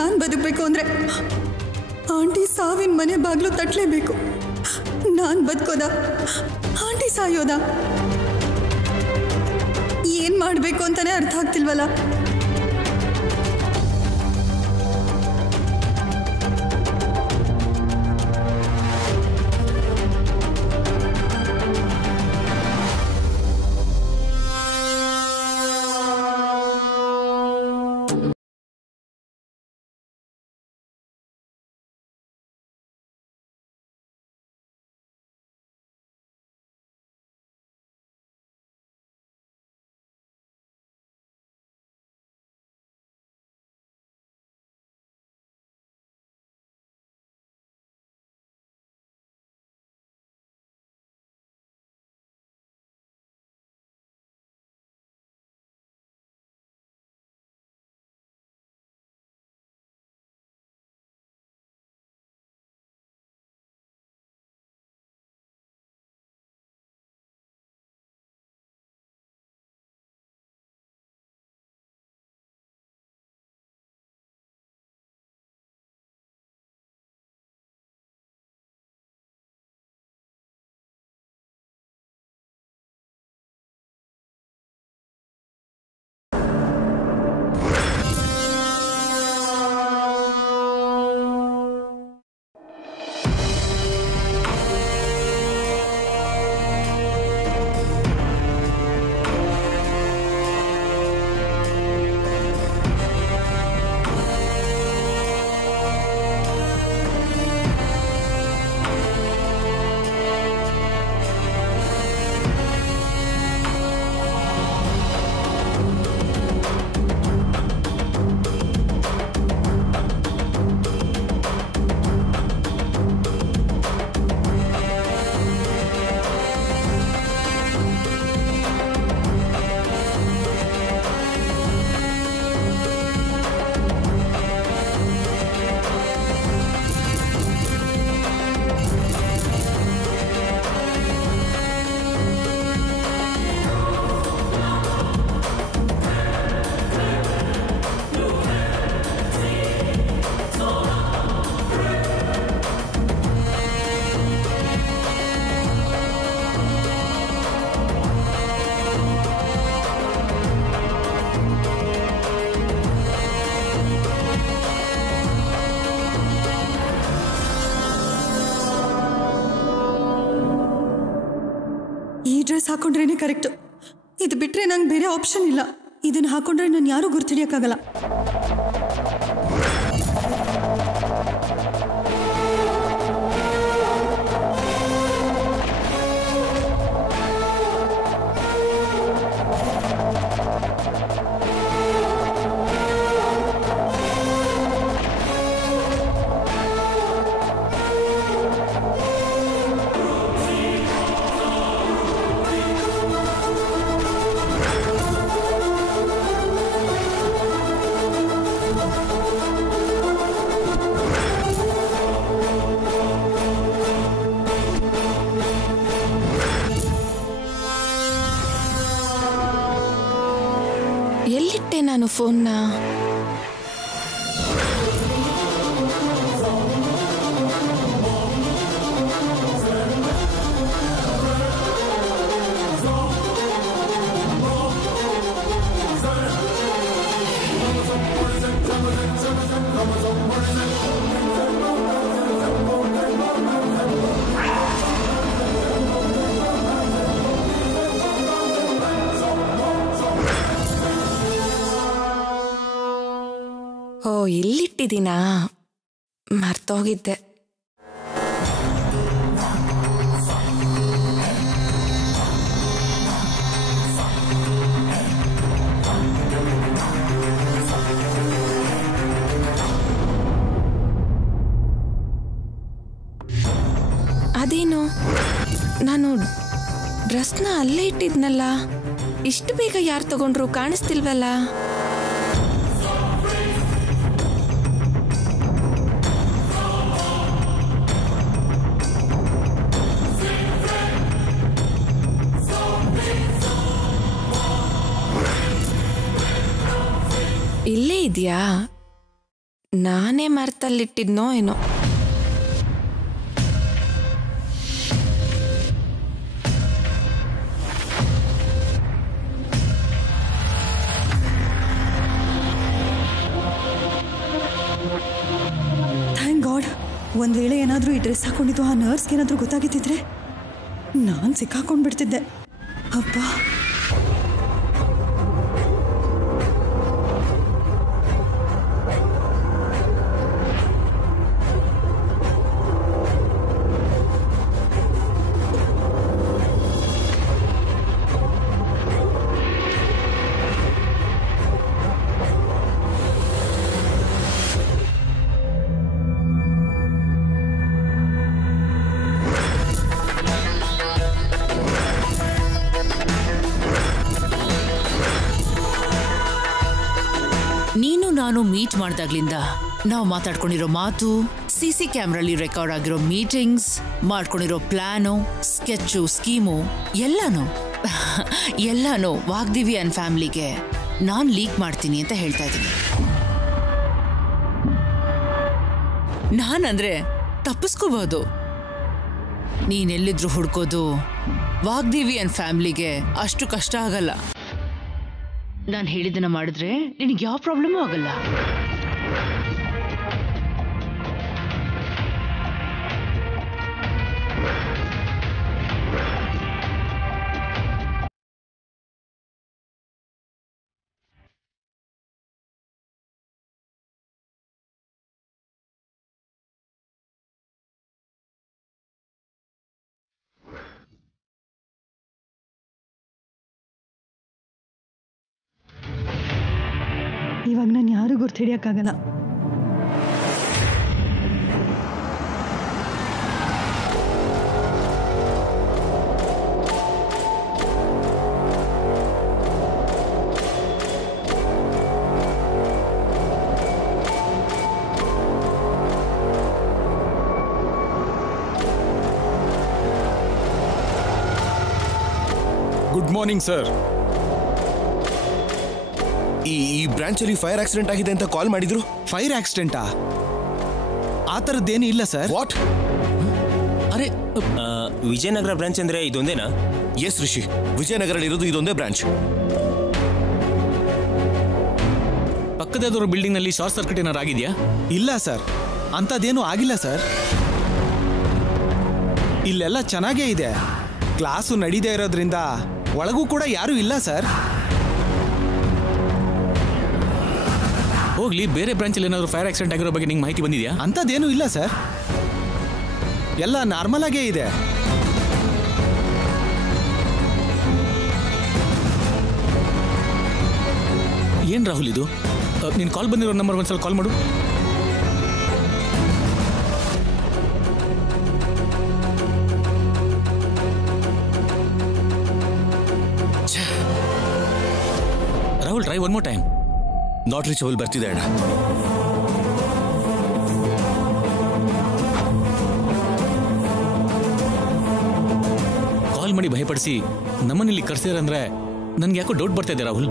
ನಾನು ಬದುಕಬೇಕು ಅಂದರೆ ಆಂಟಿ ಸಾವಿನ ಮನೆ ಬಾಗಿಲು ತಟ್ಟಲೇಬೇಕು. ನಾನು ಬದುಕೋದ, ಆಂಟಿ ಸಾಯೋದ? ಏನು ಮಾಡಬೇಕು ಅಂತಲೇ ಅರ್ಥ ಆಗ್ತಿಲ್ವಲ್ಲ. Dress ಹಾಕೊಂಡ್ರೇನೆ correct. ಇದು ಬಿಟ್ಟರೆ ನಂಗೆ ಬೇರೆ ಆಪ್ಷನ್ ಇಲ್ಲ. ಇದನ್ನು ಹಾಕೊಂಡ್ರೆ ನಾನು ಯಾರೂ ಗುರ್ತಿಡಿಯೋಕ್ಕಾಗಲ್ಲ. ಎಲ್ಲಿಟ್ಟೆ ನಾನು ಫೋನ್ನ? ಓ, ಇಲ್ಲಿಟ್ಟಿದ್ದೀನಾ? ಮರ್ತೋಗಿದ್ದೆ. ಅದೇನು, ನಾನು ಡ್ರೆಸ್ನ ಅಲ್ಲೇ ಇಟ್ಟಿದ್ನಲ್ಲ, ಇಷ್ಟು ಬೇಗ ಯಾರು ತಗೊಂಡ್ರು ಕಾಣಿಸ್ತಿಲ್ವಲ್ಲ? ಇಲ್ಲೇ ಇದೆಯಾ? ನಾನೇ ಮರ್ತಲ್ಲಿಟ್ಟಿದ್ನೋ ಏನೋ. Thank god. ಒಂದು ವೇಳೆ ಏನಾದರೂ ಈ ಡ್ರೆಸ್ ಹಾಕೊಂಡಿದ್ದು ಆ ನರ್ಸ್ಗೆ ಏನಾದರೂ ಗೊತ್ತಾಗಿದ್ದಿದ್ರೆ ನಾನು ಸಿಕ್ಕಾಕೊಂಡ್ಬಿಡ್ತಿದ್ದೆ. ಅಪ್ಪ, ನೀನು ನಾನು ಮೀಟ್ ಮಾಡಿದಾಗ್ಲಿಂದ ನಾವು ಮಾತಾಡ್ಕೊಂಡಿರೋ ಮಾತು, ಸಿಸಿ ಕ್ಯಾಮ್ರಲ್ಲಿ ರೆಕಾರ್ಡ್ ಆಗಿರೋ ಮೀಟಿಂಗ್ಸ್, ಮಾಡ್ಕೊಂಡಿರೋ ಪ್ಲಾನು, ಸ್ಕೆಚ್ಚು, ಸ್ಕೀಮು ಎಲ್ಲಾನು ವಾಗ್ದೇವಿ ಅಂಡ್ ಫ್ಯಾಮಿಲಿಗೆ ನಾನು ಲೀಕ್ ಮಾಡ್ತೀನಿ ಅಂತ ಹೇಳ್ತಾ ಇದ್ದೀನಿ. ನಾನಂದ್ರೆ ತಪ್ಪಿಸ್ಕೋಬಹುದು. ನೀನೆಲ್ಲಿದ್ರು ಹುಡ್ಕೋದು ವಾಗ್ದೇವಿ ಅಂಡ್ ಫ್ಯಾಮಿಲಿಗೆ ಅಷ್ಟು ಕಷ್ಟ ಆಗಲ್ಲ. ನಾನು ಹೇಳಿದ್ದನ್ನ ಮಾಡಿದ್ರೆ ನಿನಗೆ ಯಾವ ಪ್ರಾಬ್ಲಮೂ ಆಗಲ್ಲ. ಇವಾಗ ನಾನು ಯಾರು ಗುರ್ತು ಹಿಡಿಯೋಕ್ಕಾಗಲ್ಲ. Good morning sir. ಈ ಬ್ರಾಂಚಲ್ಲಿ ಫೈರ್ ಆಕ್ಸಿಡೆಂಟ್ ಆಗಿದೆ ಅಂತ ಕಾಲ್ ಮಾಡಿದ್ರು. ಫೈರ್ ಆಕ್ಸಿಡೆಂಟಾ? ಆ ಥರದ್ದೇನು ಇಲ್ಲ ಸರ್. ವಾಟ್? ಅರೆ, ವಿಜಯನಗರ ಬ್ರಾಂಚ್ ಅಂದ್ರೆ ಇದೊಂದೇನಾ? ಎಸ್ ರಿಷಿ, ವಿಜಯನಗರ ಇರೋದು ಇದೊಂದೇ ಬ್ರಾಂಚ್. ಪಕ್ಕದ ಯಾವ್ದಾದ್ರು ಬಿಲ್ಡಿಂಗ್ ನಲ್ಲಿ ಶಾರ್ಟ್ ಸರ್ಕ್ಯೂಟ್ ಏನಾರು ಆಗಿದೆಯಾ? ಇಲ್ಲ ಸರ್, ಅಂಥದ್ದೇನೂ ಆಗಿಲ್ಲ ಸರ್. ಇಲ್ಲೆಲ್ಲ ಚೆನ್ನಾಗೇ ಇದೆ. ಕ್ಲಾಸು ನಡೀದೇ ಇರೋದ್ರಿಂದ ಒಳಗೂ ಕೂಡ ಯಾರೂ ಇಲ್ಲ ಸರ್. ಹೋಗ್ಲಿ, ಬೇರೆ ಬ್ರಾಂಚಲ್ಲಿ ಏನಾದ್ರು ಫೈರ್ ಆಕ್ಸಿಡೆಂಟ್ ಆಗಿರೋ ಬಗ್ಗೆ ನಿಂಗೆ ಮಾಹಿತಿ ಬಂದಿದೆಯಾ? ಅಂಥದ್ದೇನೂ ಇಲ್ಲ ಸರ್, ಎಲ್ಲ ನಾರ್ಮಲ್ ಆಗೇ ಇದೆ. ಏನ್ ರಾಹುಲ್ ಇದು? ನೀನು ಕಾಲ್ ಬಂದಿರೋ ನಂಬರ್ ಒಂದ್ಸಲ ಕಾಲ್ ಮಾಡು. Rahul, try one more time. Not reachable ಬರ್ತಿದೆ ಅಣ್ಣ. ಕಾಲ್ ಮಾಡಿ ಭಯಪಡಿಸಿ ನಮ್ಮನ್ನಿಲ್ಲಿ ಕರ್ಸಿದ್ರಂದ್ರೆ ನನ್ಗೆ ಯಾಕೋ ಡೌಟ್ ಬರ್ತಾ ಇದೆ ರಾಹುಲ್.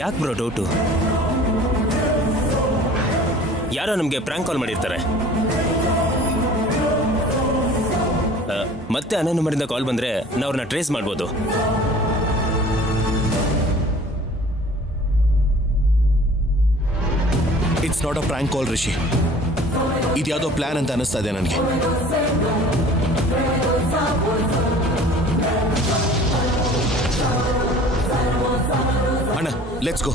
ಯಾಕೆ ಬ್ರೋ ಡೌಟು? ಯಾರೋ ನಮಗೆ ಪ್ರ್ಯಾಂಕ್ ಕಾಲ್ ಮಾಡಿರ್ತಾರೆ. ಮತ್ತೆ ಅನ್ನ ನಂಬರಿಂದ ಕಾಲ್ ಬಂದ್ರೆ ನಾವು ಅವ್ರನ್ನ ಟ್ರೇಸ್ ಮಾಡ್ಬೋದು. It's not a prank call Rishi. ಇದ್ಯಾವುದೋ ಪ್ಲಾನ್ ಅಂತ ಅನಿಸ್ತಾ ಇದೆ ನನಗೆ. ಅಣ್ಣ, ಲೆಟ್ಸ್ ಗೋ.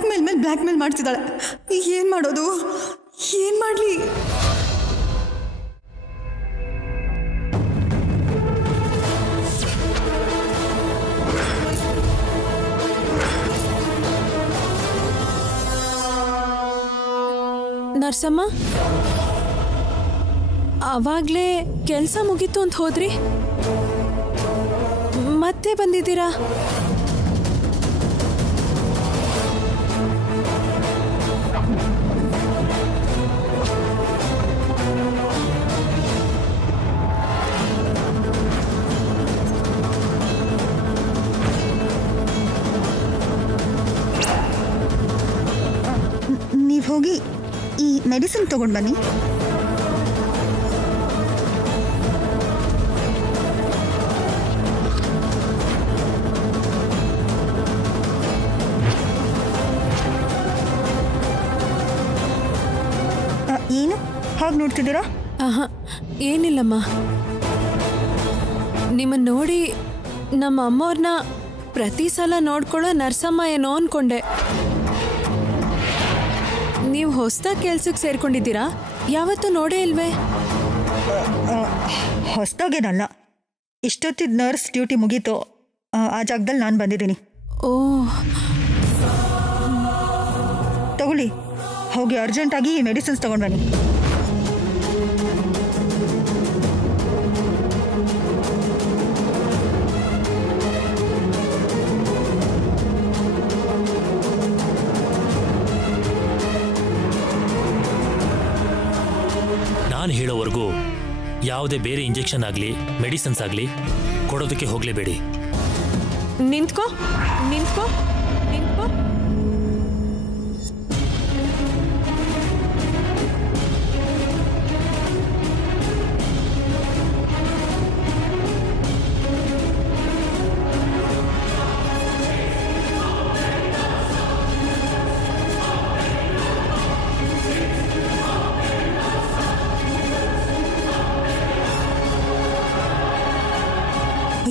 ಬ್ಲ್ಯಾಕ್ ಮೇಲ್ ಮೇಲೆ ಬ್ಲ್ಯಾಕ್ ಮೇಲ್ ಮಾಡ್ತಿದ್ದಾಳೆ. ಏನು ಮಾಡೋದು, ಏನು ಮಾಡಲಿ? ನರ್ಸಮ್ಮ, ಆವಾಗಲೇ ಕೆಲಸ ಮುಗೀತು ಅಂತ ಹೋದ್ರಿ, ಮತ್ತೆ ಬಂದಿದ್ದೀರಾ? ನೀವು ಹೋಗಿ ಈ ಮೆಡಿಸಿನ್ ತಗೊಂಡು ಬನ್ನಿ. ಏನು ಹಾಗೆ ನೋಡ್ತಿದ್ದೀರಾ? ಏನಿಲ್ಲಮ್ಮ, ನಿಮ್ಮನ್ನು ನೋಡಿ ನಮ್ಮ ಅಮ್ಮವ್ರನ್ನ ಪ್ರತಿ ಸಲ ನೋಡ್ಕೊಳ್ಳೋ ನರ್ಸಮ್ಮ ಏನೋ ಅನ್ಕೊಂಡೆ. ನೀವು ಹೊಸದಾಗಿ ಕೆಲ್ಸಕ್ಕೆ ಸೇರ್ಕೊಂಡಿದ್ದೀರಾ? ಯಾವತ್ತೂ ನೋಡೇ ಇಲ್ವೇ? ಹೊಸದಾಗೇನಲ್ಲ, ಇಷ್ಟೊತ್ತಿದ ನರ್ಸ್ ಡ್ಯೂಟಿ ಮುಗೀತು, ಆ ಜಾಗದಲ್ಲಿ ನಾನು ಬಂದಿದ್ದೀನಿ. ಓ, ತಗೊಳ್ಳಿ, ಹೋಗಿ ಅರ್ಜೆಂಟಾಗಿ ಮೆಡಿಸಿನ್ಸ್ ತಗೊಂಡು ಬನ್ನಿ. ನಾನು ಹೇಳೋವರೆಗೂ ಯಾವುದೇ ಬೇರೆ ಇಂಜೆಕ್ಷನ್ ಆಗಲಿ ಮೆಡಿಸಿನ್ಸ್ ಆಗಲಿ ಕೊಡೋದಕ್ಕೆ ಹೋಗಲೇಬೇಡಿ. ನಿಂತ್ಕೋ ನಿಂತ್ಕೋ ನಿಂತ್ಕೋ.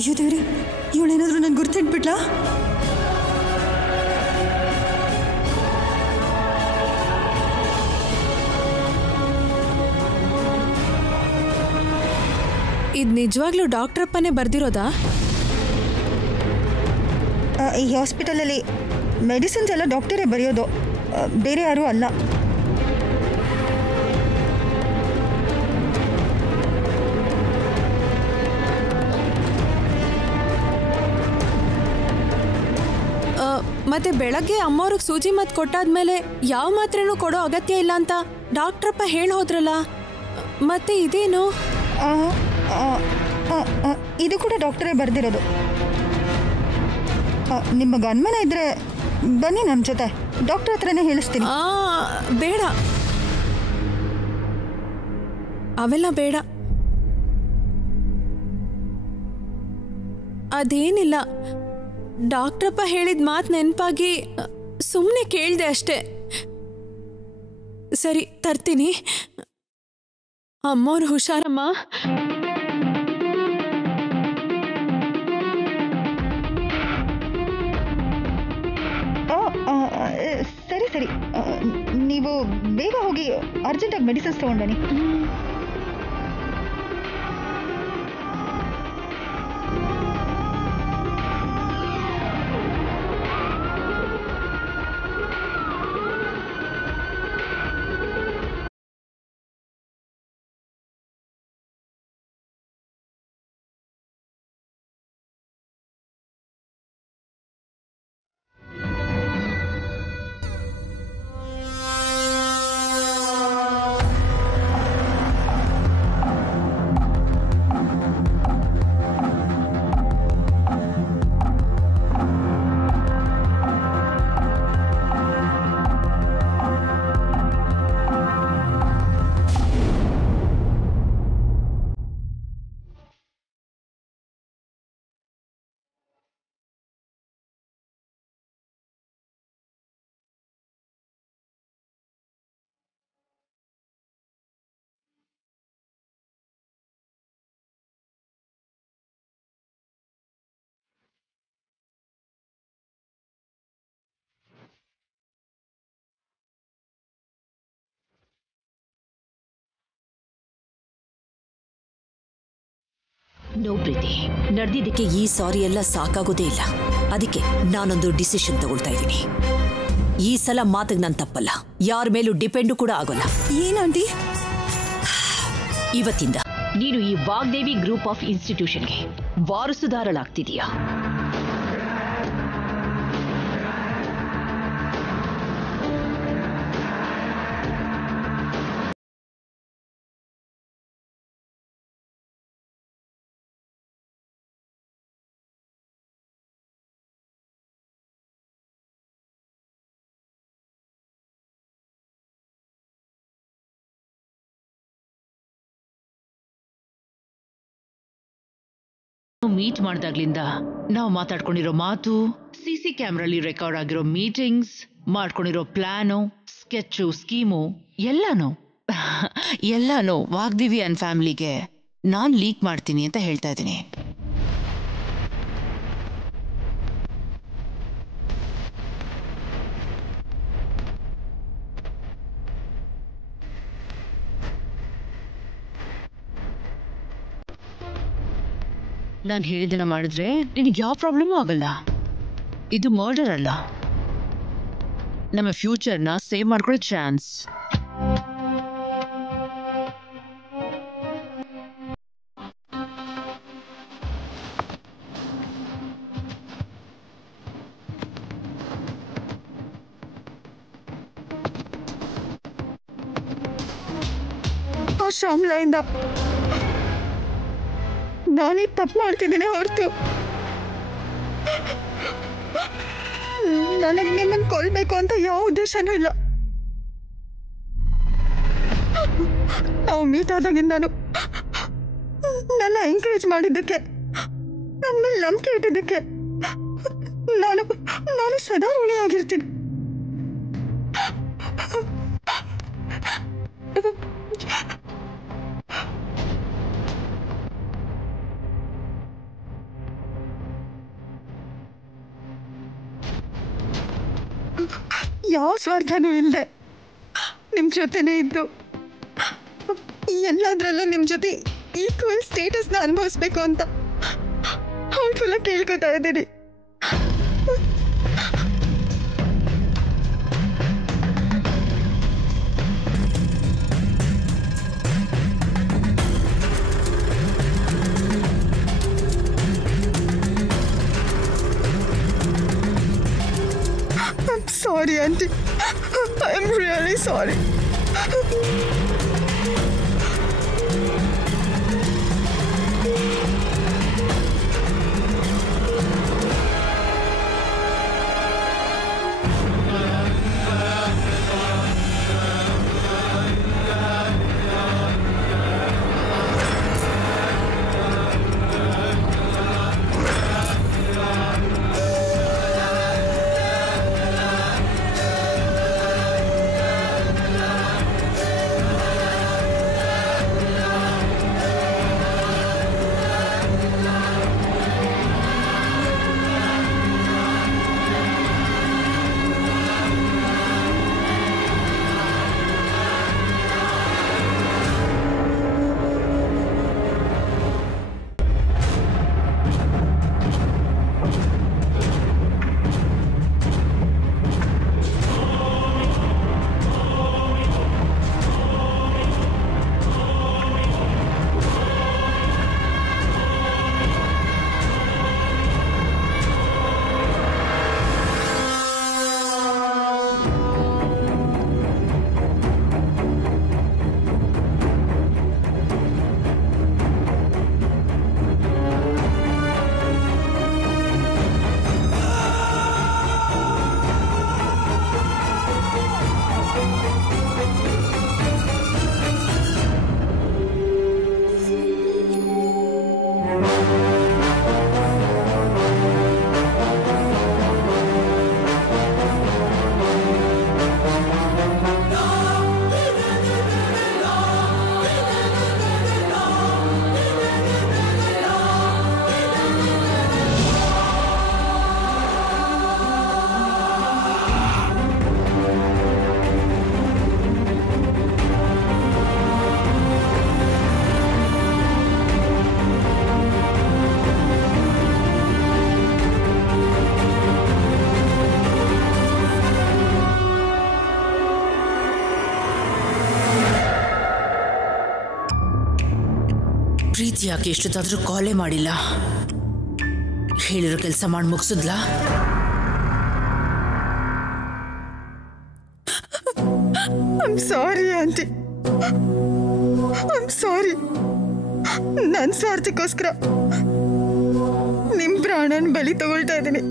ಅಯ್ಯೋ ದೇವ್ರಿ, ಇವಳೇನಾದ್ರೂ ನಾನು ಗುರ್ತಿಟ್ಬಿಟ್ಲಾ? ಇದು ನಿಜವಾಗ್ಲೂ ಡಾಕ್ಟ್ರಪ್ಪನೇ ಬರ್ದಿರೋದಾ? ಈ ಹಾಸ್ಪಿಟಲಲ್ಲಿ ಮೆಡಿಸಿನ್ಸ್ ಎಲ್ಲ ಡಾಕ್ಟರೇ ಬರೆಯೋದು, ಬೇರೆ ಯಾರೂ ಅಲ್ಲ. ಮತ್ತೆ ಬೆಳಗ್ಗೆ ಅಮ್ಮವ್ರಿಗೆ ಸೂಜಿ ಮದ್ದು ಕೊಟ್ಟಾದ್ಮೇಲೆ ಯಾವ ಮಾತ್ರೆನೂ ಕೊಡೋ ಅಗತ್ಯ ಇಲ್ಲ ಅಂತ ಡಾಕ್ಟ್ರಪ್ಪ ಹೇಳಿ ಹೋದ್ರಲ್ಲ, ಮತ್ತೆ ಇದೇನು? ಇದು ಕೂಡ ಡಾಕ್ಟರೇ ಬರೆದಿರೋದು. ನಿಮಗೆ ಅನುಮಾನ ಇದ್ರೆ ಬನ್ನಿ ನನ್ನ ಜೊತೆ, ಡಾಕ್ಟರ್ ಹತ್ರನೇ ಹೇಳಿಸ್ತೀನಿ. ಬೇಡ, ಅವೆಲ್ಲ ಬೇಡ. ಅದೇನಿಲ್ಲ, ಡಾಕ್ಟ್ರಪ್ಪ ಹೇಳಿದ ಮಾತು ನೆನಪಾಗಿ ಸುಮ್ಮನೆ ಕೇಳಿದೆ ಅಷ್ಟೆ. ಸರಿ, ತರ್ತೀನಿ. ಅಮ್ಮವ್ರು ಹುಷಾರಮ್ಮ. ಸರಿ ಸರಿ, ನೀವು ಬೇಗ ಹೋಗಿ ಅರ್ಜೆಂಟಾಗಿ ಮೆಡಿಸಿನ್ಸ್ ತಗೊಂಡು ಬನ್ನಿ. ನೋ ಪ್ರೀತಿ, ನಡೆದಿದ್ದಕ್ಕೆ ಈ ಸಾರಿ ಎಲ್ಲ ಸಾಕಾಗೋದೇ ಇಲ್ಲ. ಅದಕ್ಕೆ ನಾನೊಂದು ಡಿಸಿಷನ್ ತಗೊಳ್ತಾ ಇದ್ದೀನಿ. ಈ ಸಲ ಮಾತಿಗೆ ನಾನು ತಪ್ಪಲ್ಲ, ಯಾರ ಮೇಲೂ ಡಿಪೆಂಡು ಕೂಡ ಆಗೋಲ್ಲ. ಏನಂಟಿ? ಇವತ್ತಿಂದ ನೀನು ಈ ವಾಗ್ದೇವಿ ಗ್ರೂಪ್ ಆಫ್ ಇನ್ಸ್ಟಿಟ್ಯೂಷನ್ಗೆ ವಾರಸುದಾರಳಾಗ್ತಿದೀಯಾ. ಮೀಟ್ ಮಾಡಿದಾಗ್ಲಿಂದ ನಾವು ಮಾತಾಡ್ಕೊಂಡಿರೋ ಮಾತು, ಸಿಸಿ ಕ್ಯಾಮ್ರಲ್ಲಿ ರೆಕಾರ್ಡ್ ಆಗಿರೋ ಮೀಟಿಂಗ್ಸ್, ಮಾಡ್ಕೊಂಡಿರೋ ಪ್ಲಾನು, ಸ್ಕೆಚ್ಚು, ಸ್ಕೀಮು ಎಲ್ಲಾನು ವಾಗ್ದೇವಿ ಅಂಡ್ ಫ್ಯಾಮಿಲಿಗೆ ನಾನು ಲೀಕ್ ಮಾಡ್ತೀನಿ ಅಂತ ಹೇಳ್ತಾ ಇದ್ದೀನಿ. ನಾನು ಹೇಳಿದನ ಮಾಡಿದ್ರೆ ನಿನಗೆ ಯಾವ ಪ್ರಾಬ್ಲಮೂ ಆಗಲ್ಲ. ಇದು ಮರ್ಡರ್ ಅಲ್ಲ, ನಮ್ಮ ಫ್ಯೂಚರ್ನ ಸೇವ್ ಮಾಡ್ಕೊಳ್ಳೋ ಚಾನ್ಸ್. ಶ್ಯಾಮ್ಲೆಯಿಂದ ನಾನೇ ತಪ್ಪು ಮಾಡ್ತಿದ್ದೀನಿ ಹೊರತು ನನಗೆ ನಿಮ್ಮನ್ನು ಕೊಲ್ಬೇಕು ಅಂತ ಯಾವ ಉದ್ದೇಶನೂ ಇಲ್ಲ. ನಾವು ಮೀಟ್ ಆದಾಗಿಂದಾನು ನನ್ನ ಎಂಕರೇಜ್ ಮಾಡಿದ್ದಕ್ಕೆ, ನನ್ನ ಮೇಲೆ ನಂಬಿಕೆ ಇಟ್ಟಿದ್ದಕ್ಕೆ ನಾನು ಸದಾ ಋಣಿಯಾಗಿರ್ತೀನಿ. ಯಾವ ಸ್ವಾರ್ಥನೂ ಇಲ್ಲದೆ ನಿಮ್ಮ ಜೊತೆನೇ ಇದ್ದು ಎಲ್ಲದರಲ್ಲೂ ನಿಮ್ಮ ಜೊತೆ ಈಕ್ವಲ್ ಸ್ಟೇಟಸ್ನ ಅನುಭವಿಸ್ಬೇಕು ಅಂತ ಅವ್ರಿಗೆಲ್ಲ ಕೇಳ್ಕೊತಾ ಇದ್ದೀನಿ. I'm sorry, Auntie. I'm really sorry. ಪ್ರೀತಿ ಯಾಕೆ ಎಷ್ಟೊತ್ತಾದ್ರೂ ಕಾಲೇ ಮಾಡಿಲ್ಲ? ಹೇಳಿರೋ ಕೆಲಸ ಮಾಡಿ ಮುಗಿಸಿದ್ಲಾ? I'm sorry aunty, I'm sorry. ನನ್ನ ಸ್ವಾರ್ಥಕ್ಕೋಸ್ಕರ ನಿಮ್ಮ ಪ್ರಾಣನ ಬಲಿ ತಗೊಳ್ತಾ ಇದ್ದೀನಿ.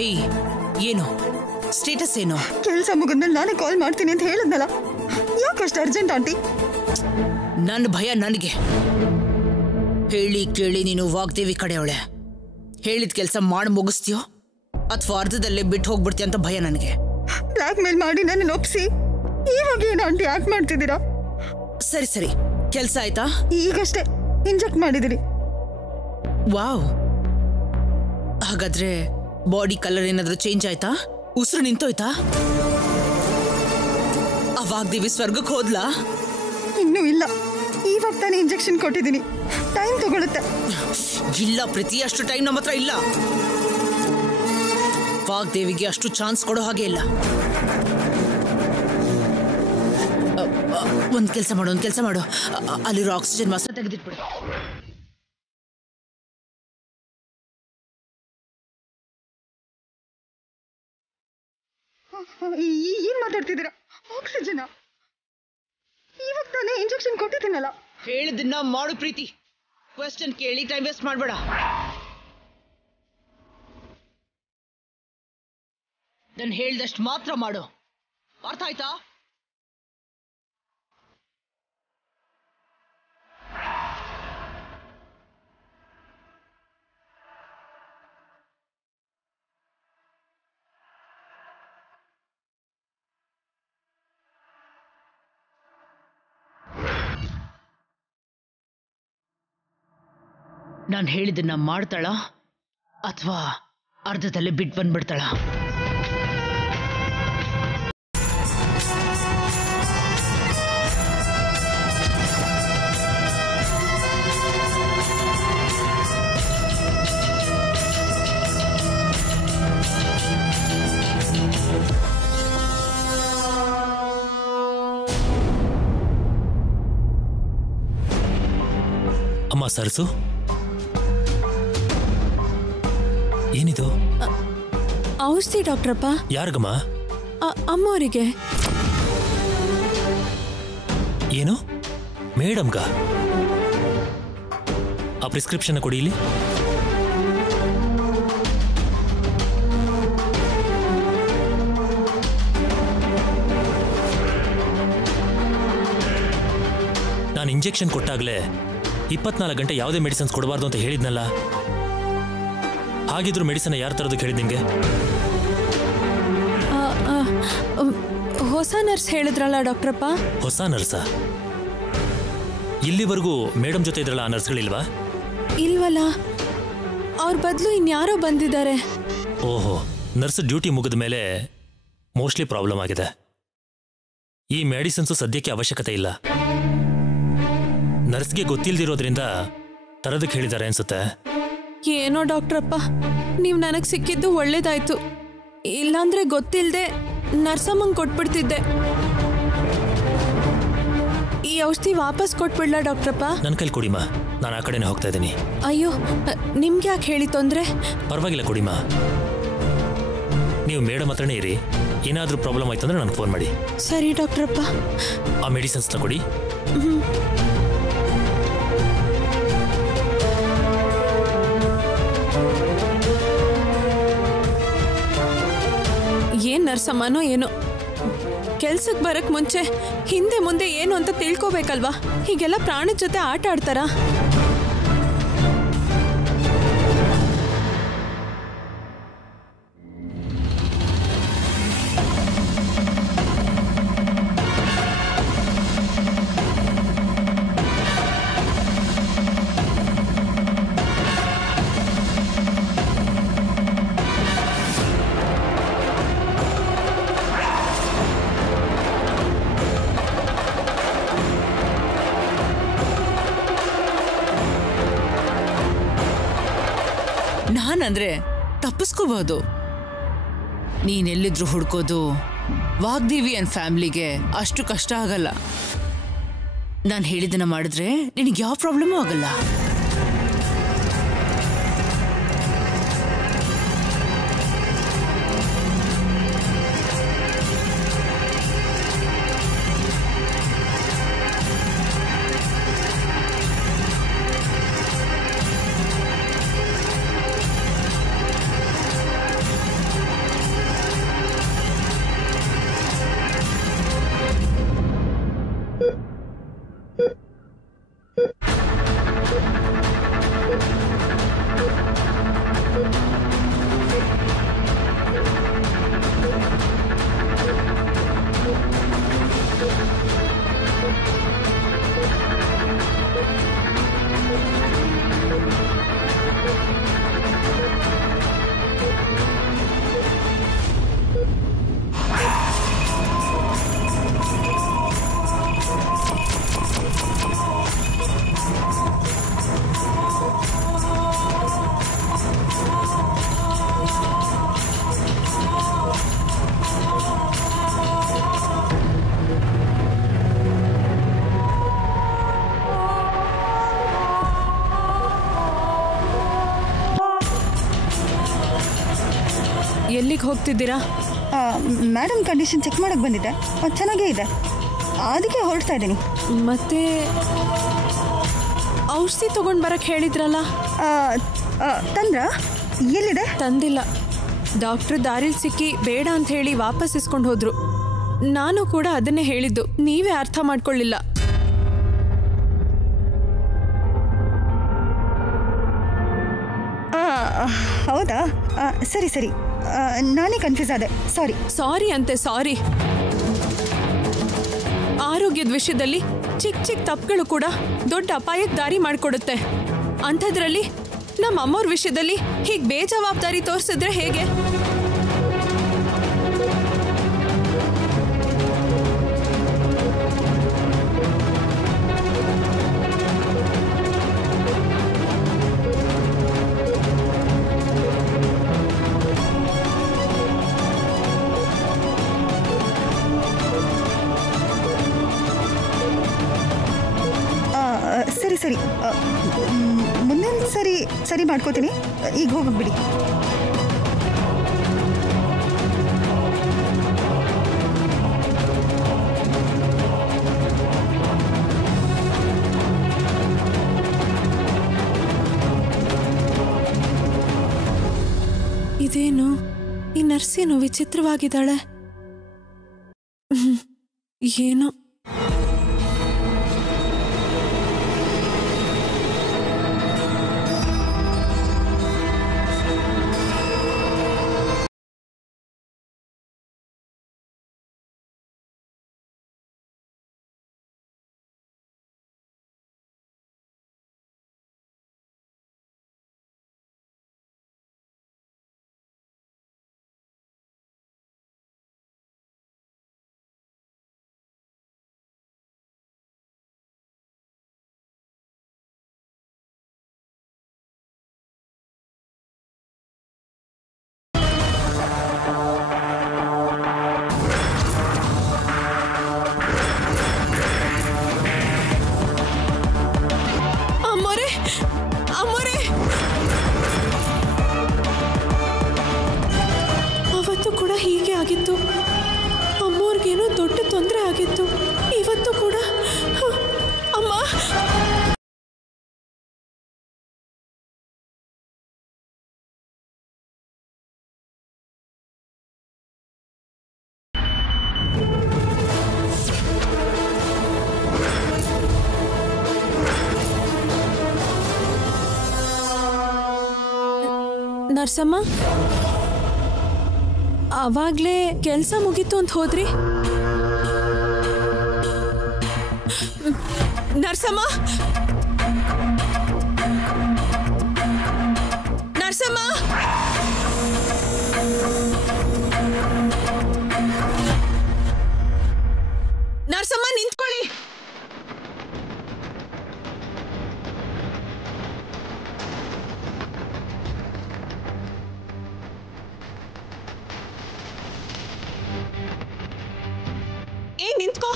ಏಯ್, ಏನು ಸ್ಟೇಟಸ್ ಏನು? ಕೆಲಸ ಮುಗಿದ್ಮೇಲೆ ನಾನೇ ಕಾಲ್ ಮಾಡ್ತೀನಿ ಅಂತ ಹೇಳಿದ್ನಲ್ಲ, ಯಾಕಷ್ಟು ಅರ್ಜೆಂಟ್ ಆಂಟಿ? ನನ್ನ ಭಯ ನನಗೆ. ಹೇಳಿ ಕೇಳಿ ನೀನು ವಾಗ್ದೇವಿ ಕಡೆಯವಳೆ. ಹೇಳಿದ ಕೆಲಸ ಮಾಡಿ ಮುಗಿಸ್ತೀಯೋ ಅಥವಾ ಅರ್ಧದಲ್ಲೇ ಬಿಟ್ಟು ಹೋಗ್ಬಿಡ್ತೀಯ ಅಂತ ಭಯ ನನಗೆ. ಬ್ಲ್ಯಾಕ್ ಮೇಲ್ ಮಾಡಿ ನನ್ನ ಒಪ್ಸಿ ಇವಾಗ ಏನು ಆಂಟಿ ಆಕ್ಟ್ ಮಾಡ್ತಿದ್ದೀರಾ? ಸರಿ ಸರಿ, ಕೆಲಸ ಆಯ್ತಾ? ಈಗಷ್ಟೇ ಇಂಜೆಕ್ಟ್ ಮಾಡಿದಿರಿ. ವಾವ್, ಹಾಗಾದ್ರೆ ಬಾಡಿ ಕಲರ್ ಏನಾದ್ರೂ ಚೇಂಜ್ ಆಯ್ತಾ? ಉಸಿರು ನಿಂತೋಯ್ತಾ? ಆ ವಾಗ್ದೇವಿ ಸ್ವರ್ಗಕ್ಕೆ ಹೋದ್ಲಾ? ಇನ್ನೂ ಇಲ್ಲ, ಇವಾಗ ತಾನೇ ಇಂಜೆಕ್ಷನ್ ಕೊಟ್ಟಿದ್ದೀನಿ, ಟೈಮ್ ತಗೊಳುತ್ತೆ. ಇಲ್ಲ ಪ್ರೀತಿ, ಅಷ್ಟು ಟೈಮ್ ನಮ್ಮ ಹತ್ರ ಇಲ್ಲ. ವಾಗ್ದೇವಿಗೆ ಅಷ್ಟು ಚಾನ್ಸ್ ಕೊಡೋ ಹಾಗೆ ಇಲ್ಲ. ಒಂದ್ ಕೆಲಸ ಮಾಡು, ಅಲ್ಲಿರೋ ಆಕ್ಸಿಜನ್ ಮಾಸ್ಕ್ ತೆಗೆದಿಟ್ಬಿಡು. ಏನ್ ಮಾತಾಡ್ತಿದ್ದೀರಾ? ಆಕ್ಸಿಜನ್ ಇವಾಗ ತಾನೇ ಇಂಜೆಕ್ಷನ್ ಕೊಟ್ಟಿದ್ದೀನಲ್ಲ. ಹೇಳಿದ್ದನ್ನ ಮಾಡು ಪ್ರೀತಿ, ಕ್ವೆಶ್ಚನ್ ಕೇಳಿ ಟೈಮ್ ವೇಸ್ಟ್ ಮಾಡಬೇಡ. ನಾನು ಹೇಳ್ದಷ್ಟು ಮಾತ್ರ ಮಾಡು, ಅರ್ಥ ಆಯ್ತಾ? ನಾನು ಹೇಳಿದ್ದನ್ನ ಮಾಡ್ತಾಳ ಅಥವಾ ಅರ್ಧದಲ್ಲೇ ಬಿಟ್ಟು ಬಂದ್ಬಿಡ್ತಾಳ? ಅಮ್ಮ ಸರಸು, ಏನಿದು? ಔಷಧಿ ಡಾಕ್ಟ್ರಪ್ಪ. ಯಾರಿಗಮ್ಮ? ಅಮ್ಮವರಿಗೆ. ಏನು ಮೇಡಮ್ಗ? ಆ ಪ್ರಿಸ್ಕ್ರಿಪ್ಷನ್ ಕೊಡಿ ಇಲ್ಲಿ. ನಾನು ಇಂಜೆಕ್ಷನ್ ಕೊಟ್ಟಾಗಲೇ 24 ಗಂಟೆ ಯಾವುದೇ ಮೆಡಿಸಿನ್ಸ್ ಕೊಡಬಾರ್ದು ಅಂತ ಹೇಳಿದ್ನಲ್ಲ. ಹಾಗಿದ್ರು ಮೆಡಿಸಿನ್ ಯಾರು ತರೋದಕ್ಕೆ ಹೇಳಿದ್ ನಿಮಗೆ? ಹೊಸ ನರ್ಸ್ ಹೇಳಿದ್ರಲ್ಲ ಡಾಕ್ಟ್ರಪ್ಪ. ಹೊಸ ನರ್ಸಾ? ಇಲ್ಲಿವರೆಗೂ ಮೇಡಮ್ ಜೊತೆ ಇದ್ರಲ್ಲ, ಆ ನರ್ಸ್ಗಳಿಲ್ವಾ? ಇಲ್ವಲ್ಲ, ಅವ್ರ ಬದಲು ಇನ್ಯಾರೋ ಬಂದಿದ್ದಾರೆ. ಓಹೋ, ನರ್ಸ್ ಡ್ಯೂಟಿ ಮುಗಿದ ಮೇಲೆ ಮೋಸ್ಟ್ಲಿ ಪ್ರಾಬ್ಲಮ್ ಆಗಿದೆ. ಈ ಮೆಡಿಸಿನ್ಸು ಸದ್ಯಕ್ಕೆ ಅವಶ್ಯಕತೆ ಇಲ್ಲ. ನರ್ಸ್ಗೆ ಗೊತ್ತಿಲ್ದಿರೋದ್ರಿಂದ ತರೋದಕ್ಕೆ ಹೇಳಿದ್ದಾರೆ ಅನ್ಸುತ್ತೆ. ಏನೋ ಡಾಕ್ಟ್ರಪ್ಪ, ನೀವು ನನಗೆ ಸಿಕ್ಕಿದ್ದು ಒಳ್ಳೇದಾಯ್ತು. ಇಲ್ಲಾಂದ್ರೆ ಗೊತ್ತಿಲ್ಲದೆ ನರ್ಸಮ್ಮಂಗೆ ಕೊಟ್ಬಿಡ್ತಿದ್ದೆ. ಈ ಔಷಧಿ ವಾಪಸ್ ಕೊಟ್ಬಿಡ್ಲಾ ಡಾಕ್ಟ್ರಪ್ಪ? ನನ್ನ ಕೈಲಿ ಕೊಡಿಮಾ, ನಾನು ಆ ಕಡೆನೇ ಹೋಗ್ತಾ ಇದ್ದೀನಿ. ಅಯ್ಯೋ, ನಿಮ್ಗೆ ಯಾಕೆ ಹೇಳಿ ತೊಂದರೆ? ಪರವಾಗಿಲ್ಲ ಕೊಡಿಮಾ, ನೀವು ಮೇಡಮ್ ಹತ್ರನೇ ಇರಿ. ಏನಾದರೂ ಪ್ರಾಬ್ಲಮ್ ಆಯ್ತು ಅಂದ್ರೆ ನನಗೆ ಫೋನ್ ಮಾಡಿ. ಸರಿ ಡಾಕ್ಟ್ರಪ್ಪ. ಆ ಮೆಡಿಸಿನ್ಸ್ನ ಕೊಡಿ. ಏನ್ ನರ್ಸಮ್ಮನೋ ಏನೋ ಕೆಲ್ಸಕ್ಕೆ ಬರಕ್ ಮುಂಚೆ ಹಿಂದೆ ಮುಂದೆ ಏನು ಅಂತ ತಿಳ್ಕೊಬೇಕಲ್ವಾ? ಹೀಗೆಲ್ಲ ಪ್ರಾಣದ ಜೊತೆ ಆಟ ಆಡ್ತಾರಾ? ನಾನಂದ್ರೆ ತಪ್ಪಿಸ್ಕೋಬಹುದು. ನೀನೆಲ್ಲಿದ್ರು ಹುಡ್ಕೋದು ವಾಗ್ದೇವಿ ಅಂಡ್ ಫ್ಯಾಮಿಲಿಗೆ ಅಷ್ಟು ಕಷ್ಟ ಆಗಲ್ಲ. ನಾನು ಹೇಳಿದ್ದನ್ನ ಮಾಡಿದ್ರೆ ನಿನಗೆ ಯಾವ ಪ್ರಾಬ್ಲಮೂ ಆಗಲ್ಲ. ಎಲ್ಲಿಗೆ ಹೋಗ್ತಿದ್ದೀರಾ? ಮೇಡಮ್ ಕಂಡೀಷನ್ ಚೆಕ್ ಮಾಡಕ್ಕೆ ಬಂದಿದ್ದೆ. ಚೆನ್ನಾಗೇ ಇದೆ, ಅದಕ್ಕೆ ಹೊರಡ್ತಾ ಇದ್ದೀನಿ. ಮತ್ತೆ ಔಷಧಿ ತಗೊಂಡು ಬರಕ್ಕೆ ಹೇಳಿದ್ರಲ್ಲ? ತಂದ್ರ? ಎಲ್ಲಿದೆ? ತಂದಿಲ್ಲ. ಡಾಕ್ಟ್ರು ದಾರಿಲಿ ಸಿಕ್ಕಿ ಬೇಡ ಅಂತ ಹೇಳಿ ವಾಪಸ್ ಇಸ್ಕೊಂಡು ಹೋದ್ರು. ನಾನು ಕೂಡ ಅದನ್ನೇ ಹೇಳಿದ್ದು, ನೀವೇ ಅರ್ಥ ಮಾಡ್ಕೊಳ್ಳಿಲ್ಲ. ಹೌದಾ? ಸರಿ ಸರಿ, ನಾನೇ ಕನ್ಫ್ಯೂಸ್ ಆದೆ. ಸಾರಿ. ಸಾರಿ ಅಂತೆ ಸಾರಿ. ಆರೋಗ್ಯದ ವಿಷಯದಲ್ಲಿ ಚಿಕ್ಕ ಚಿಕ್ಕ ತಪ್ಪುಗಳು ಕೂಡ ದೊಡ್ಡ ಅಪಾಯಕ್ಕೆ ದಾರಿ ಮಾಡಿಕೊಡುತ್ತೆ. ಅಂಥದ್ರಲ್ಲಿ ನಮ್ಮ ಅಮ್ಮವ್ರ ವಿಷಯದಲ್ಲಿ ಹೀಗೆ ಬೇಜವಾಬ್ದಾರಿ ತೋರಿಸಿದ್ರೆ ಹೇಗೆ? ಸರಿ ಸರಿ, ಮುಂದಿನ ಸರಿ ಮಾಡ್ಕೋತೀನಿ. ಈಗ ಹೋಗ್ಬಿಡಿ. ಇದೇನು ಈ ನರ್ಸೇನು ವಿಚಿತ್ರವಾಗಿದ್ದಾಳೆ? ಏನೋ ನರ್ಸಮ್ಮ ಅವಾಗ್ಲೇ ಕೆಲಸ ಮುಗೀತು ಅಂತ ಹೋದ್ರಿ. ನರ್ಸಮ್ಮ ನರ್ಸಮ್ಮ ನರ್ಸಮ್ಮ ನಿಂತ್ಕೊಳ್ಳಿ. ನಿಂತ್ಕೋ.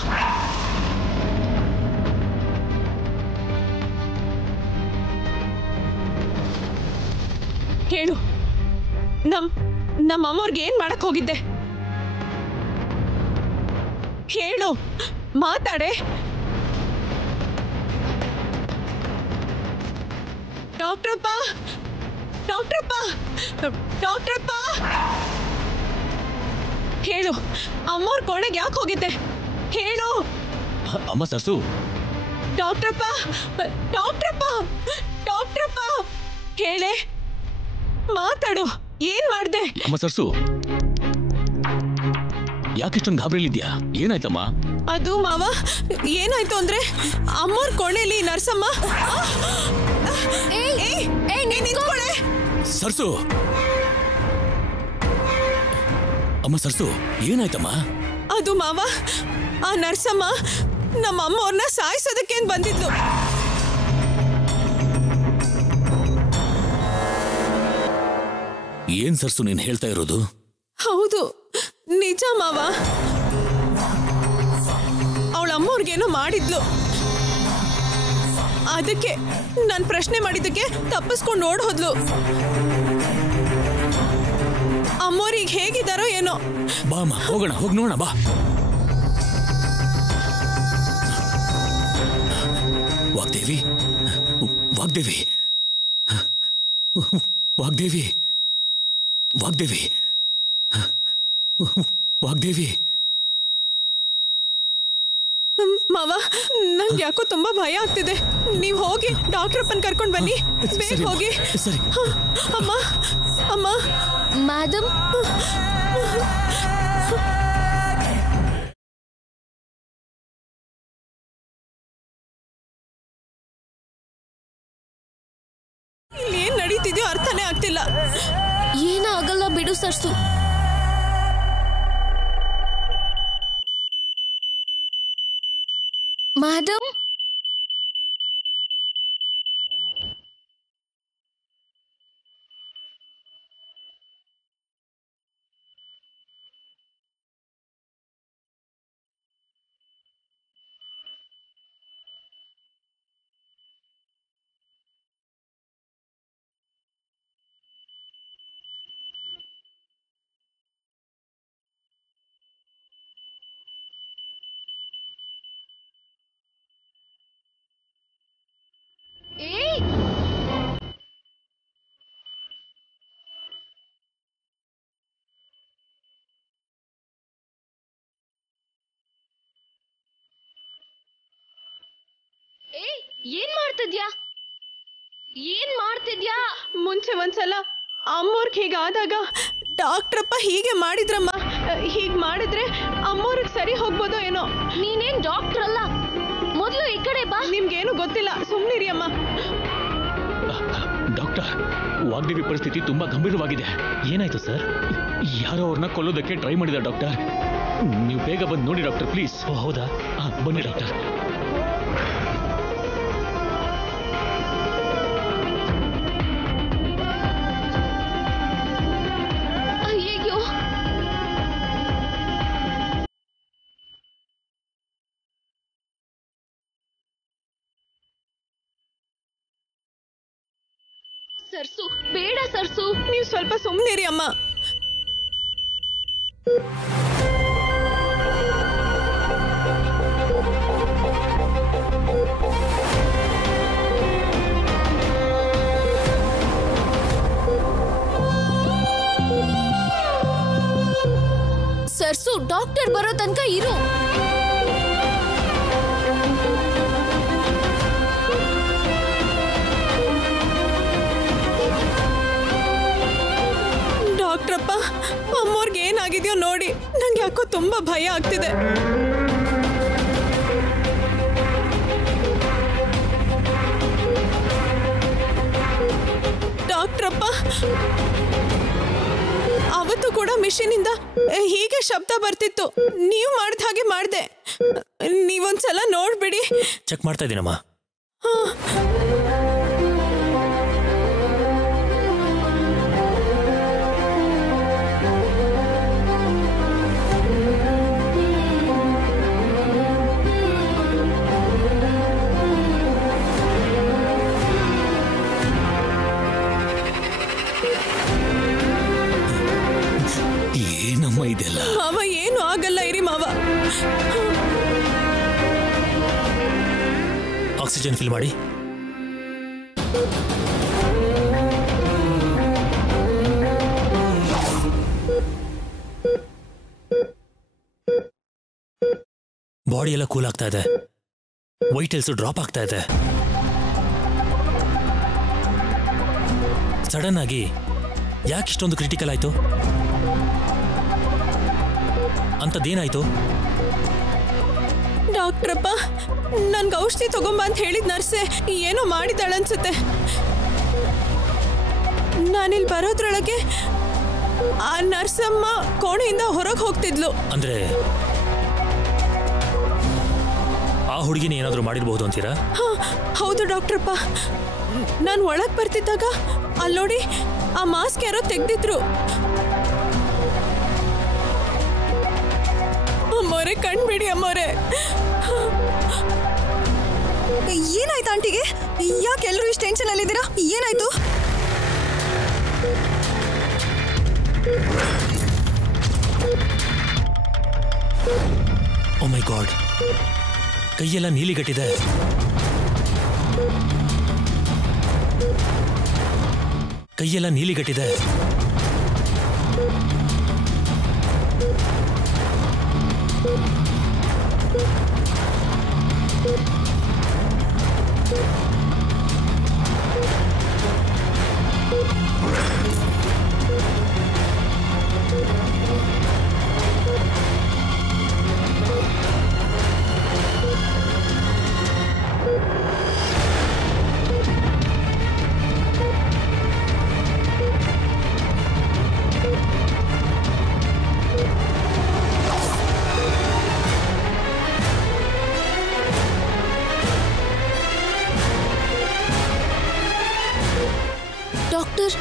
ಹೇಳು, ನಮ್ಮ ಅಮ್ಮವ್ರಿಗೆ ಏನ್ ಮಾಡಕ್ ಹೋಗಿದ್ದೆ? ಹೇಳು, ಮಾತಾಡೆ. ಡಾಕ್ಟ್ರಪ್ಪ, ಡಾಕ್ಟ್ರಪ್ಪ, ಡಾಕ್ಟ್ರಪ್ಪ, ಹೇಳು, ಅಮ್ಮವ್ರ ಕೋಣೆಗೆ ಯಾಕೆ ಹೋಗಿದ್ದೆ? ಹೇಳು. ಅಮ್ಮ ಸರ್ಸು. ಡಾಕ್ಟ್ರಪ್ಪ, ಡಾಕ್ಟ್ರಪ್ಪ, ಡಾಕ್ಟ್ರಪ್ಪ, ಹೇಳೆ, ಮಾತಾಡು. ಏನ್ ಮಾಡ್ದೆ? ಅಮ್ಮ ಸರ್ಸು, ಯಾಕೆಷ್ಟೊಂದು ಗಾಬರಿಲಿದ್ಯಾ? ಏನಾಯ್ತಮ್ಮ? ಅದು ಮಾವ, ಏನಾಯ್ತು ಅಂದ್ರೆ ಅಮ್ಮವ್ರ ಕೋಣೆಯಲ್ಲಿ ನರ್ಸಮ್ಮ. ಸರ್ಸು, ಅಮ್ಮ ಸರ್ಸು, ಏನಾಯ್ತಮ್ಮ? ಅದು ಮಾವ, ಆ ನರ್ಸಮ್ಮ ನಮ್ಮ ಅಮ್ಮವ್ರನ್ನ ಸಾಯಿಸೋದಕ್ಕೆ ಬಂದಿದ್ಲು. ಏನ್ ಸರ್ಸು ನೀನ್ ಹೇಳ್ತಾ ಇರೋದು? ಹೌದು, ನಿಜ ಮಾವ. ಅವಳ ಅಮ್ಮವ್ರಿಗೇನೋ ಮಾಡಿದ್ಲು. ಅದಕ್ಕೆ ನಾನು ಪ್ರಶ್ನೆ ಮಾಡಿದ್ದಕ್ಕೆ ತಪ್ಪಿಸ್ಕೊಂಡು ಓಡ್ ಹೋದ್ಲು. ಅಮ್ಮೋರಿಗೆ ಹೇಗಿದ್ದಾರೋ ಏನೋ. ಬಾ ಅಮ್ಮ, ಹೋಗೋಣ, ಹೋಗಿ ನೋಡೋಣ ಬಾ. ವಾಗ್ದೇವಿ, ವಾಗ್ದೇವಿ, ವಾಗ್ದೇವಿ, ವಾಗ್ದೇವಿ, ವಾಗ್ದೇವಿ. ಮಾವ, ನಂಗೆ ಯಾಕೋ ತುಂಬಾ ಭಯ ಆಗ್ತಿದೆ. ನೀವು ಹೋಗಿ ಡಾಕ್ಟ್ರಪ್ಪನ್ ಕರ್ಕೊಂಡು ಬನ್ನಿ. ಬೇಗ ಹೋಗಿ. ಸರಿ. ಅಮ್ಮ, ಅಮ್ಮ. ಮೇಡಮ್, ಇಲ್ಲಿ ಏನ್ ನಡೀತಿದ್ಯೋ ಅರ್ಥನೇ ಆಗ್ತಿಲ್ಲ. ಏನಾಗಲ್ಲ ಬಿಡು ಸರ್ಸು. ಮೇಡಮ್, ಏನ್ ಮಾಡ್ತಿದ್ಯಾ? ಏನ್ ಮಾಡ್ತಿದ್ಯಾ? ಮುಂಚೆ ಒಂದ್ಸಲ ಅಮ್ಮೋರ್ಗ್ ಹೀಗಾದಾಗ ಡಾಕ್ಟ್ರಪ್ಪ ಹೀಗೆ ಮಾಡಿದ್ರಮ್ಮ. ಹೀಗ್ ಮಾಡಿದ್ರೆ ಅಮ್ಮೋರ್ಗ್ ಸರಿ ಹೋಗ್ಬೋದೋ ಏನೋ. ನೀನೇನ್ ಡಾಕ್ಟರ್ ಅಲ್ಲ, ಮೊದ್ಲು ಈ ಕಡೆ ಬಾ. ನಿಮ್ಗೇನು ಗೊತ್ತಿಲ್ಲ, ಸುಮ್ನಿರಿ ಅಮ್ಮ. ಡಾಕ್ಟರ್, ವಾಗ್ದೇವಿ ಪರಿಸ್ಥಿತಿ ತುಂಬಾ ಗಂಭೀರವಾಗಿದೆ. ಏನಾಯ್ತು ಸರ್? ಯಾರೋ ಅವ್ರನ್ನ ಕೊಲ್ಲೋದಕ್ಕೆ ಟ್ರೈ ಮಾಡಿದ ಡಾಕ್ಟರ್. ನೀವು ಬೇಗ ಬಂದು ನೋಡಿ ಡಾಕ್ಟರ್, ಪ್ಲೀಸ್. ಹೌದಾ? ಬನ್ನಿ ಡಾಕ್ಟರ್. ಅಯ್ಯಯ್ಯೋ, ಸರ್ಸು, ಬೇಡ ಸರ್ಸು. ನೀವು ಸ್ವಲ್ಪ ಸುಮ್ನಿರಿ ಅಮ್ಮ. ಸರ್ಸು, ಡಾಕ್ಟರ್ ಬರೋ ತನಕ ಇರು. ಹೇಗಿದ್ಯೋ ನೋಡಿ ನಂಗೆ ಯಾಕೋ ತುಂಬಾ ಭಯ ಆಗ್ತಿದೆ. ಡಾಕ್ಟ್ರಪ್ಪ, ಅವತ್ತು ಕೂಡ ಮಿಷಿನಿಂದ ಹೀಗೆ ಶಬ್ದ ಬರ್ತಿತ್ತು. ನೀವು ಮಾಡಿದ ಹಾಗೆ ಮಾಡಿದೆ. ನೀವೊಂದ್ಸಲ ನೋಡ್ಬಿಡಿ. ಚೆಕ್ ಮಾಡ್ತಾ ಇದ್ದೀನಮ್ಮ. ಏನಮ್ಮ ಇದೆಲ್ಲ? ಮಾವ ಏನು ಆಗಲ್ಲ, ಇರಿ ಮಾವ. ಆಕ್ಸಿಜನ್ ಫಿಲ್ ಮಾಡಿ. ಬಾಡಿ ಎಲ್ಲ ಕೂಲ್ ಆಗ್ತಾ ಇದೆ. ವೈಟಲ್ಸ್ ಡ್ರಾಪ್ ಆಗ್ತಾ ಇದೆ. ಸಡನ್ ಆಗಿ ಯಾಕೆ ಇಷ್ಟೊಂದು ಕ್ರಿಟಿಕಲ್ ಆಯ್ತು? ಅಂತದೇನಾಯ್ತು? ಡಾಕ್ಟ್ರಪ್ಪ, ನನ್ಗೆ ಔಷಧಿ ತಗೊಂಬ ಅಂತ ಹೇಳಿದ ನರ್ಸೆ ಏನೋ ಮಾಡಿದಾಳನ್ಸುತ್ತೆ. ನಾನಿಲ್ಲಿ ಬರೋದ್ರೊಳಗೆ ಆ ನರ್ಸಮ್ಮ ಕೋಣೆಯಿಂದ ಹೊರಗೆ ಹೋಗ್ತಿದ್ಲು. ಅಂದ್ರೆ ಆ ಹುಡುಗಿನ ಏನಾದರೂ ಮಾಡಿರ್ಬಹುದು ಅಂತೀರಾ? ಹೌದು ಡಾಕ್ಟ್ರಪ್ಪ. ನಾನು ಒಳಗೆ ಬರ್ತಿದ್ದಾಗ ಅಲ್ಲಿ ನೋಡಿ ಆ ಮಾಸ್ಕ್ ಯಾರೋ ತೆಗ್ದಿದ್ರು. ಅಮ್ಮೋರೆ, ಕಣ್ಬಿಡಿ ಅಮ್ಮೋರೆ. ಏನಾಯ್ತು ಆಂಟಿಗೆ? ಯಾಕೆ ಎಲ್ಲರೂ ಇಷ್ಟು ಟೆನ್ಷನ್ ಅಲ್ಲಿದ್ದೀರಾ? ಏನಾಯ್ತು? ಓ ಮೈ ಗಾಡ್, ಕೈಯೆಲ್ಲ ನೀಲಿಗಟ್ಟಿದೆ. ಕೈಯೆಲ್ಲ ನೀಲಿಗಟ್ಟಿದೆ. ಡಾಕ್ಟರ್,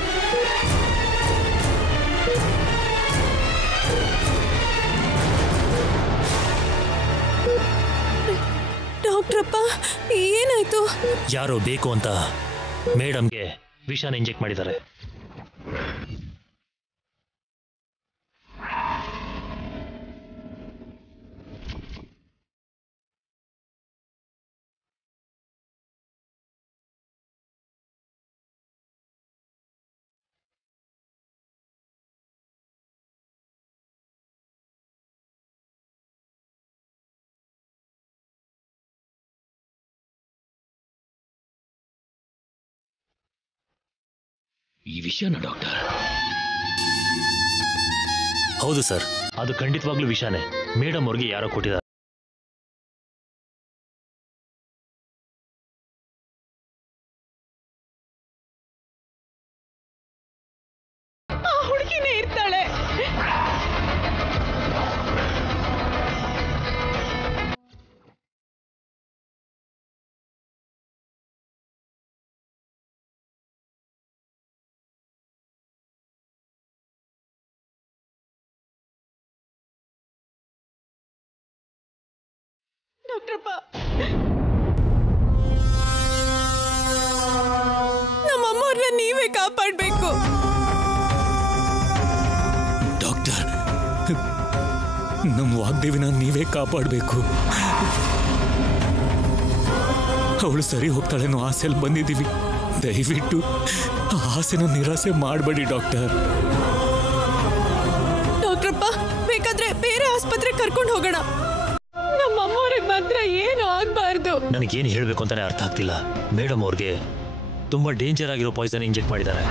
ಡಾಕ್ಟ್ರಪ್ಪ, ಏನಾಯ್ತು? ಯಾರೋ ಬೇಕು ಅಂತ ಮೇಡಮ್ಗೆ ವಿಷಾನ ಇಂಜೆಕ್ಟ್ ಮಾಡಿದ್ದಾರೆ. ಈ ವಿಷಯನ ಡಾಕ್ಟರ್? ಹೌದು ಸರ್, ಅದು ಖಂಡಿತವಾಗ್ಲೂ ವಿಷಾನೇ. ಮೇಡಮ್ ಅವ್ರಿಗೆ ಯಾರೋ ಕೊಟ್ಟಿದ್ದಾರೆ. ಆ ಹುಡುಗಿನೇ ಇರ್ತಾಳೆ. ಡಾಕ್ಟ್ರಪ್ಪ, ನಮ್ಮಮ್ಮವ್ರನ್ನ ನೀವೇ ಕಾಪಾಡಬೇಕು. ಡಾಕ್ಟರ್, ನಮ್ಮ ವಾಗ್ದೇವಿನ ನೀವೇ ಕಾಪಾಡಬೇಕು. ಅವಳು ಸರಿ ಹೋಗ್ತಾಳೇನೋ ಆಸೆಯಲ್ಲಿ ಬಂದಿದ್ದೀವಿ. ದಯವಿಟ್ಟು ಆ ಆಸೆನ ನಿರಾಸೆ ಮಾಡಬೇಡಿ ಡಾಕ್ಟರ್. ಡಾಕ್ಟ್ರಪ್ಪ, ಬೇಕಾದ್ರೆ ಬೇರೆ ಆಸ್ಪತ್ರೆ ಕರ್ಕೊಂಡು ಹೋಗೋಣ. ನಮ್ಮಮ್ಮವ್ರಿಗೆ ಮಾತ್ರ ಏನು ಆಗ್ಬಾರ್ದು. ನನಗೇನು ಹೇಳಬೇಕು ಅಂತಾನೆ ಅರ್ಥ ಆಗ್ತಿಲ್ಲ. ಮೇಡಮ್ ಅವ್ರಿಗೆ ತುಂಬಾ ಡೇಂಜರ್ ಆಗಿರೋ ಪಾಯ್ಸನ್ ಇಂಜೆಕ್ಟ್ ಮಾಡಿದ್ದಾರೆ.